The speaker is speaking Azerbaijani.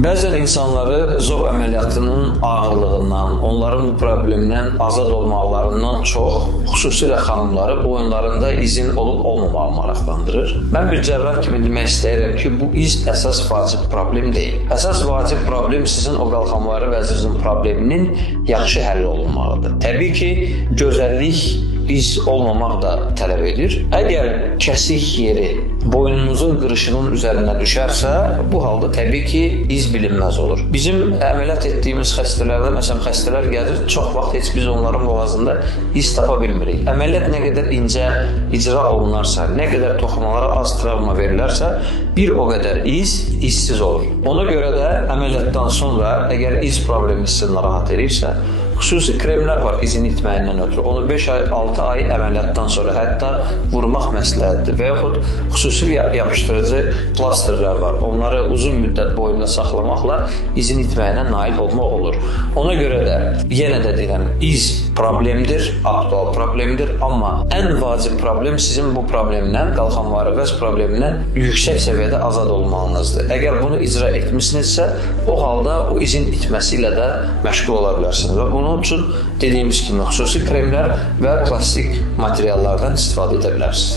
Bəzən insanları zob əməliyyatının ağırlığından, onların bu problemdən azad olmalarından çox, xüsusilə xanımları boyunlarında izin olub-olmamağı maraqlandırır. Mən bir cərrah kimi demək istəyirəm ki, bu iz əsas vacib problem deyil. Əsas vacib problem sizin o qalxanvari vəziyyətinizin probleminin yaxşı həll olunmalıdır. Təbii ki, gözəllik iz olmamaq da tələb edir. Əgər kəsik yeri boynunuzun qırışının üzərinə düşərsə, bu halda təbii ki, iz bilinməz olur. Bizim əməliyyat etdiyimiz xəstələrdə, məsələn, xəstələr gəlir, çox vaxt heç biz onların boğazında iz tapa bilmirik. Əməliyyat nə qədər incə icra olunarsa, nə qədər toxumalara az travma verilərsə, bir o qədər izsiz olur. Ona görə də əməliyyatdan sonra, əgər iz problemi sizi narahat edirsə, xüsusi kremlər var izin itməyindən ötürü. Onu 5 ay, 6 ay əməliyyatdan sonra hətta vurmaq məsləhətdir və yaxud xüsusi yapışdırıcı plasterlər var. Onları uzun müddət boyunda saxlamaqla izin itməyinə nail olmaq olur. Ona görə də, yenə də deyirəm, iz problemdir, aktual problemdir, amma ən vacib problem sizin bu problemdən, qalxanvari vəz problemindən yüksək səviyyədə azad olmalınızdır. Əgər bunu icra etmişsinizsə, o halda o izin itməsi ilə də məşğul ola bilərsiniz və bunun üçün dediyimiz kimi xüsusi kremlər və plastik materiallardan istifadə edə bilərsiniz.